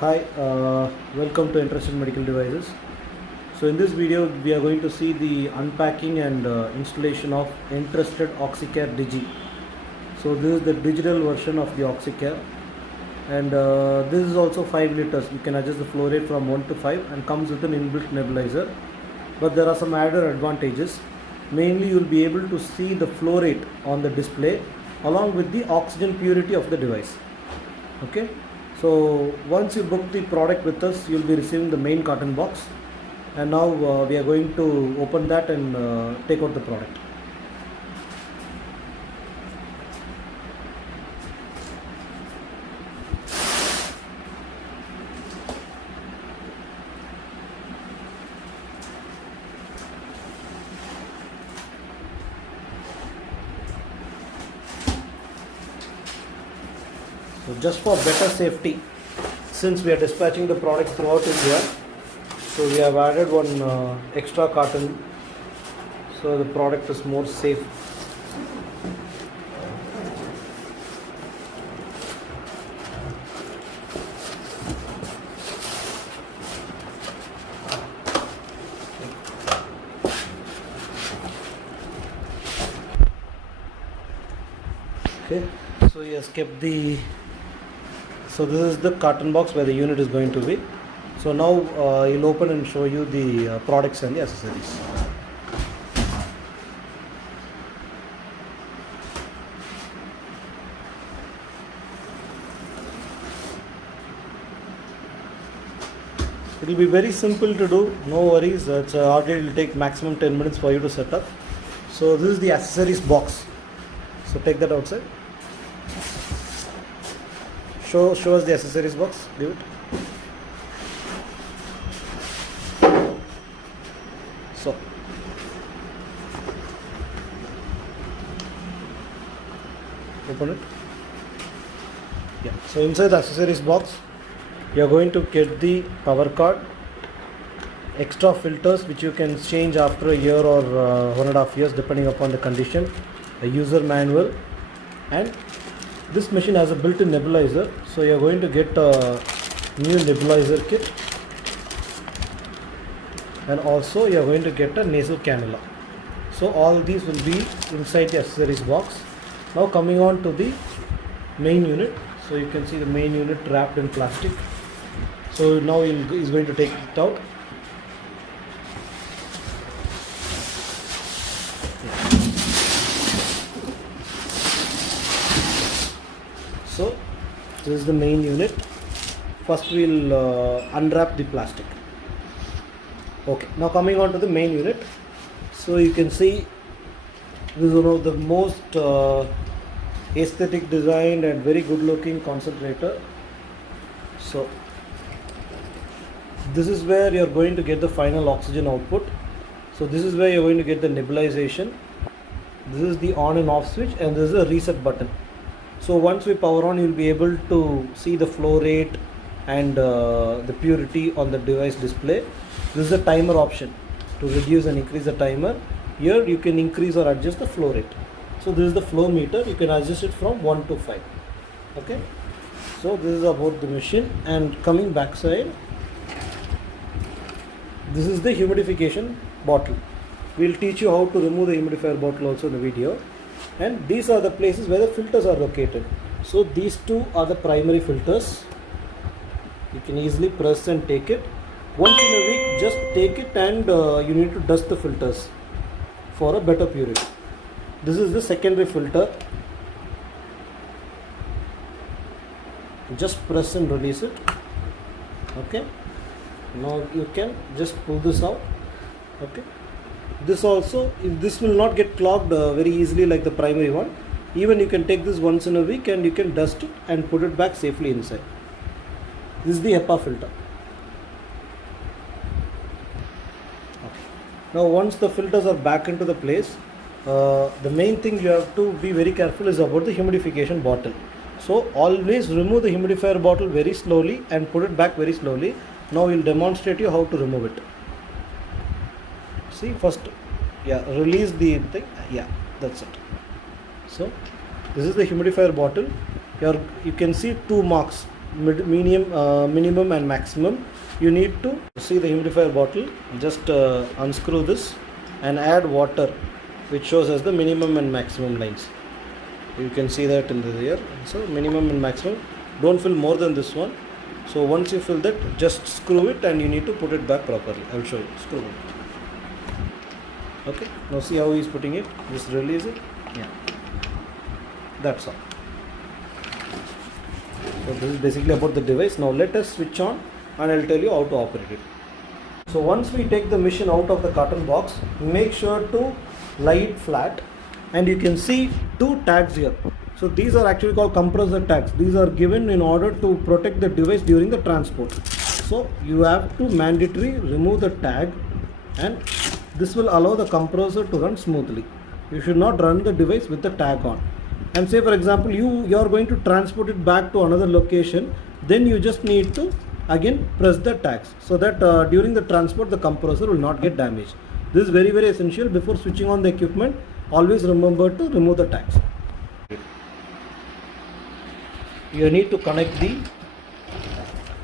Hi, welcome to Interested Medical Devices. So in this video we are going to see the unpacking and installation of Interested Oxycare Digi. So this is the digital version of the Oxycare, and this is also 5 liters. You can adjust the flow rate from 1 to 5 and comes with an inbuilt nebulizer. But there are some added advantages. Mainly you will be able to see the flow rate on the display along with the oxygen purity of the device. Okay. So once you book the product with us, you'll be receiving the main carton box, and now we are going to open that and take out the product. So just for better safety, since we are dispatching the products throughout India, so we have added one extra carton, so the product is more safe. Okay, so he has kept the, so this is the carton box where the unit is going to be. So now he'll open and show you the products and the accessories. It will be very simple to do, no worries. It's hardly, it will take maximum 10 minutes for you to set up. So this is the accessories box. So take that outside. Show us the accessories box. Give it. So open it. Yeah. So inside the accessories box, you are going to get the power cord, extra filters which you can change after a year or 1.5 years depending upon the condition, a user manual, and this machine has a built-in nebulizer, so you are going to get a new nebulizer kit, and also you are going to get a nasal cannula. So all these will be inside the accessories box. Now coming on to the main unit, so you can see the main unit wrapped in plastic. So now he's going to take it out. So this is the main unit. First we'll unwrap the plastic. Okay, now coming on to the main unit. So you can see this is one of the most aesthetic designed and very good looking concentrator. So this is where you are going to get the final oxygen output. So this is where you are going to get the nebulization. This is the on and off switch, and this is a reset button. So once we power on, you will be able to see the flow rate and the purity on the device display. This is a timer option to reduce and increase the timer. Here you can increase or adjust the flow rate. So this is the flow meter. You can adjust it from 1 to 5. Okay. So this is about the machine. And coming back side, this is the humidification bottle. We'll teach you how to remove the humidifier bottle also in the video. And these are the places where the filters are located. So these two are the primary filters. You can easily press and take it. Once in a week, just take it and you need to dust the filters for a better purity. This is the secondary filter. Just press and release it. Okay. Now you can just pull this out. Okay. This also, this will not get clogged very easily like the primary one. Even you can take this once in a week and you can dust it and put it back safely inside. This is the HEPA filter. Okay. Now once the filters are back into the place, the main thing you have to be very careful is about the humidification bottle. So always remove the humidifier bottle very slowly and put it back very slowly. Now we'll demonstrate you how to remove it. See, first, yeah, release the thing. Yeah, that's it. So this is the humidifier bottle. You can see two marks. minimum and maximum. You need to see the humidifier bottle, just unscrew this and add water, which shows as the minimum and maximum lines. You can see that in the here. So minimum and maximum, don't fill more than this one. So once you fill that, just screw it and you need to put it back properly. I will show you. Screw it. Okay, now see how he is putting it. Just release it. Yeah, that's all. So this is basically about the device. Now let us switch on and I'll tell you how to operate it. So once we take the machine out of the carton box, make sure to lie it flat, and you can see two tags here. So these are actually called compressor tags. These are given in order to protect the device during the transport. So you have to mandatory remove the tag, and this will allow the compressor to run smoothly. You should not run the device with the tag on. And say for example you are going to transport it back to another location, then you just need to again press the tags so that during the transport the compressor will not get damaged. This is very essential. Before switching on the equipment, always remember to remove the tags. You need to connect the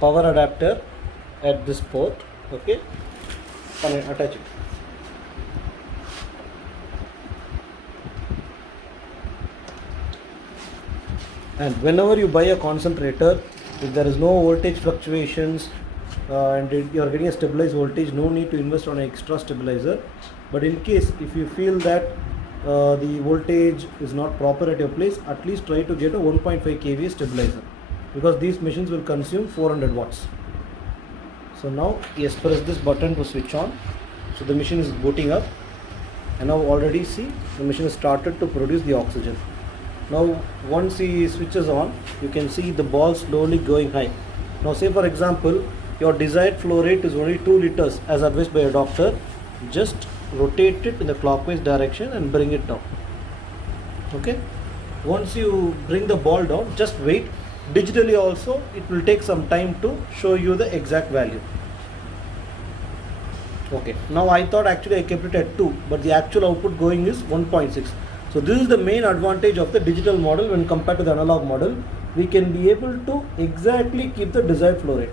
power adapter at this port. Okay, attach it. And whenever you buy a concentrator, if there is no voltage fluctuations and you are getting a stabilized voltage, no need to invest on an extra stabilizer. But in case if you feel that the voltage is not proper at your place, at least try to get a 1.5 kVA stabilizer, because these machines will consume 400 watts. So now yes, press this button to switch on. So the machine is booting up, and now already see the machine has started to produce the oxygen. Now once he switches on, you can see the ball slowly going high. Now say for example your desired flow rate is only 2 liters as advised by a doctor, just rotate it in the clockwise direction and bring it down. Okay, once you bring the ball down, just wait. Digitally also it will take some time to show you the exact value. Okay, now I thought actually I kept it at 2, but the actual output going is 1.6. So this is the main advantage of the digital model when compared to the analog model. We can be able to exactly keep the desired flow rate,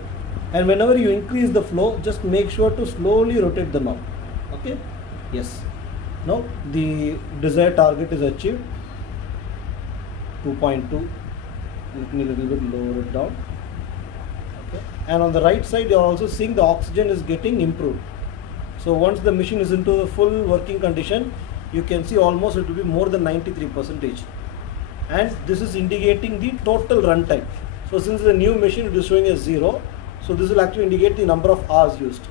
and whenever you increase the flow, just make sure to slowly rotate the knob. Okay, yes, now the desired target is achieved. 2.2. Let me a little bit lower it down. Okay, and on the right side you are also seeing the oxygen is getting improved. So once the machine is into the full working condition, you can see almost it will be more than 93%, and this is indicating the total run time. So since the new machine it is showing as 0, so this will actually indicate the number of hours used,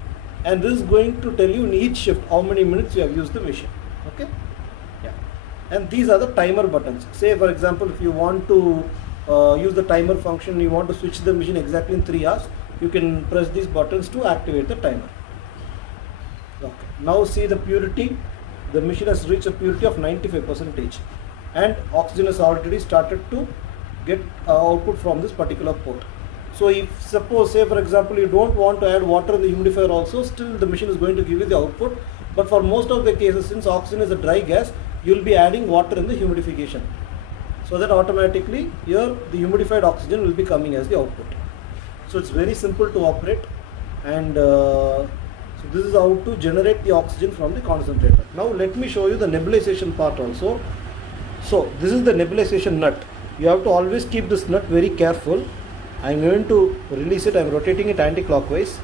and this is going to tell you in each shift how many minutes you have used the machine. Okay, yeah, and these are the timer buttons. Say for example if you want to use the timer function, you want to switch the machine exactly in 3 hours, you can press these buttons to activate the timer. Okay, now see the purity. The machine has reached a purity of 95%, and oxygen has already started to get output from this particular port. So if suppose say for example you don't want to add water in the humidifier also, still the machine is going to give you the output. But for most of the cases, since oxygen is a dry gas, you will be adding water in the humidification, so that automatically here the humidified oxygen will be coming as the output. So it's very simple to operate, and so this is how to generate the oxygen from the concentrator. Now let me show you the nebulization part also. So this is the nebulization nut. You have to always keep this nut very careful. I am going to release it. I am rotating it anti-clockwise.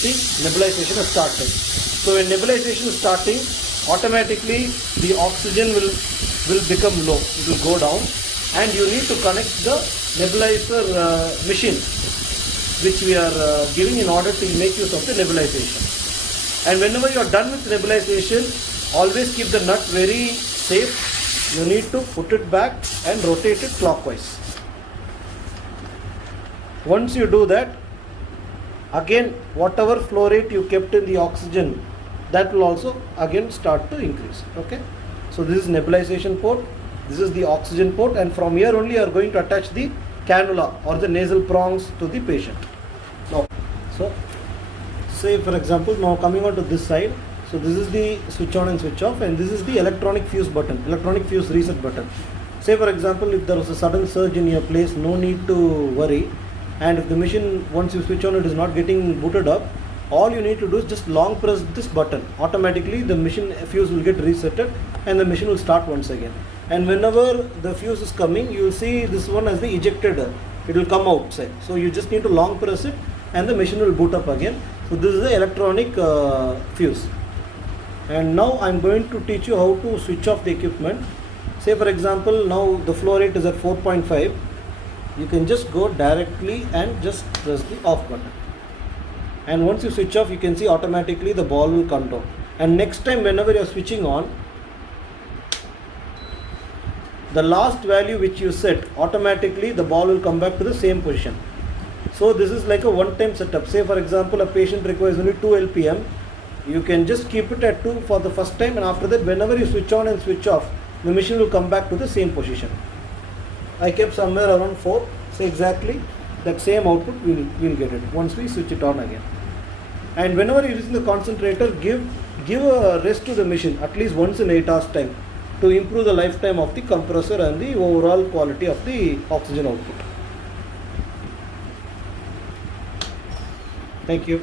See, nebulization has started. So when nebulization is starting, automatically the oxygen will become low. It will go down, and you need to connect the nebulizer machine which we are giving in order to make use of the nebulization. And whenever you are done with nebulization, always keep the nut very safe. You need to put it back and rotate it clockwise. Once you do that, again whatever flow rate you kept in the oxygen, that will also again start to increase. Okay, so this is nebulization port, this is the oxygen port, and from here only you are going to attach the cannula or the nasal prongs to the patient. Now, so say for example, now coming on to this side, So this is the switch on and switch off, and this is the electronic fuse button, electronic fuse reset button. Say for example, if there was a sudden surge in your place, no need to worry. And if the machine, once you switch on, it is not getting booted up, all you need to do is just long press this button. Automatically the machine fuse will get resetted and the machine will start once again. And whenever the fuse is coming, you will see this one as the ejected, it will come outside. So you just need to long press it and the machine will boot up again. So this is the electronic fuse. And now I am going to teach you how to switch off the equipment. Say for example, now the flow rate is at 4.5. You can just go directly and just press the off button. And once you switch off, you can see automatically the ball will come down. And next time whenever you are switching on, the last value which you set, automatically the ball will come back to the same position. So this is like a one-time setup. Say for example, a patient requires only 2 LPM. You can just keep it at 2 for the first time, and after that whenever you switch on and switch off, the machine will come back to the same position. I kept somewhere around 4, so exactly that same output we will get it once we switch it on again. And whenever you are using the concentrator, give a rest to the machine at least once in 8 hours time to improve the lifetime of the compressor and the overall quality of the oxygen output. Thank you.